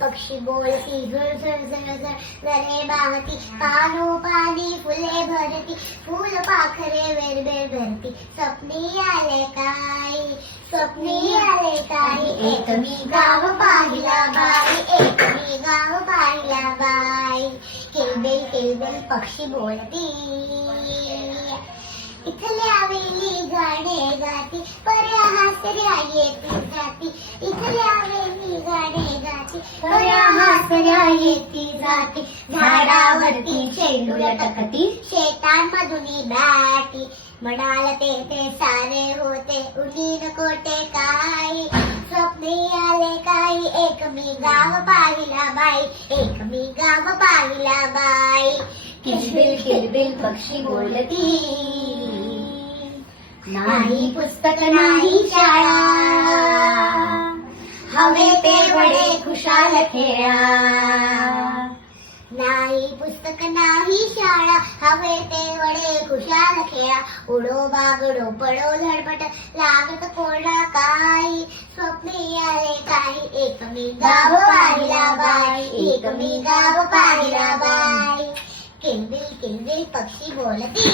पक्षी बोलती, झुळझुळ झुळझुळ जरे बाहती, पानोपानी फुले भरती, फूल पाखरे वेरवेर धरती. स्वप्नी आले काही, स्वप्नी आले काही, एक मी गाव पाहिला बाई, एक मी गाव पाहिला बाई. किलबिल किलबिल पक्षी बोलती, इथल्या वेली गाणे गाती, पर्या हासऱ्या येती जाती. इथल्या वेली गाणे गाती, पर्या हासऱ्या येती जाती. झाडावरती चेंडू लटकती, शेतांमधुनी बॅटी. म्हणाल ते सारे होते, उठीन कोटे काही. स्वप्नी आले काही, एक मी गाव पाहिला बाई, एक मी गाव पाहिला बाई. किलबिल किलबिल पक्षी बोलती, नाही पुस्तक नाही शाळा, हवे ते वडे खुशाल खेळा. नाही पुस्तक नाही शाळा, हवे ते वडे खुशाल खेळा. उडो बागडो पडो धडपड, लागत कोणा काही. स्वप्नी आले काही, एक मी गाव पाहिला बाई, एक मी गाव पाहिला बाई. किलबिल किलबिल पक्षी बोलती.